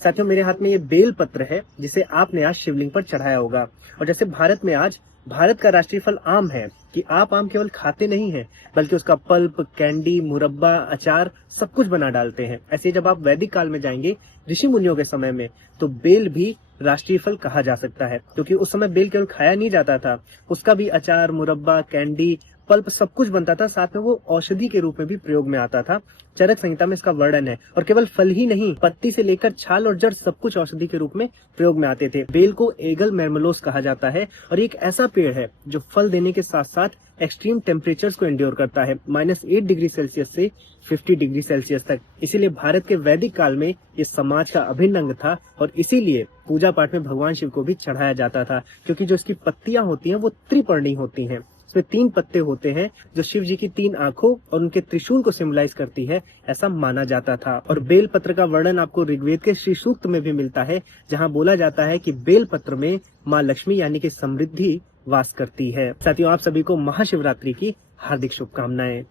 साथियों, मेरे हाथ में ये बेल पत्र है जिसे आपने आज शिवलिंग पर चढ़ाया होगा। और जैसे भारत में आज भारत का राष्ट्रीय फल आम है कि आप आम केवल खाते नहीं हैं बल्कि उसका पल्प, कैंडी, मुरब्बा, अचार सब कुछ बना डालते हैं। ऐसे ही जब आप वैदिक काल में जाएंगे ऋषि मुनियों के समय में, तो बेल भी राष्ट्रीय फल कहा जा सकता है, क्योंकि उस समय बेल केवल खाया नहीं जाता था, उसका भी अचार, मुरब्बा, कैंडी, पल्प सब कुछ बनता था। साथ में वो औषधि के रूप में भी प्रयोग में आता था। चरक संहिता में इसका वर्णन है। और केवल फल ही नहीं, पत्ती से लेकर छाल और जड़ सब कुछ औषधि के रूप में प्रयोग में आते थे। बेल को एगल मेर्मलोस कहा जाता है और एक ऐसा पेड़ है जो फल देने के साथ साथ एक्सट्रीम टेम्परेचर्स को एंड्योर करता है, -8 डिग्री सेल्सियस से 50 डिग्री सेल्सियस तक। इसीलिए भारत के वैदिक काल में ये समाज का अभिन्न अंग था और इसीलिए पूजा पाठ में भगवान शिव को भी चढ़ाया जाता था, क्योंकि जो इसकी पत्तियां होती हैं वो त्रिपर्णी होती हैं। इसमें 3 पत्ते होते हैं जो शिव जी की 3 आंखों और उनके त्रिशूल को सिंबलाइज करती है, ऐसा माना जाता था। और बेल पत्र का वर्णन आपको ऋग्वेद के श्री सूक्त में भी मिलता है, जहां बोला जाता है कि बेल पत्र में माँ लक्ष्मी यानी कि समृद्धि वास करती है। साथियों, आप सभी को महाशिवरात्रि की हार्दिक शुभकामनाएं।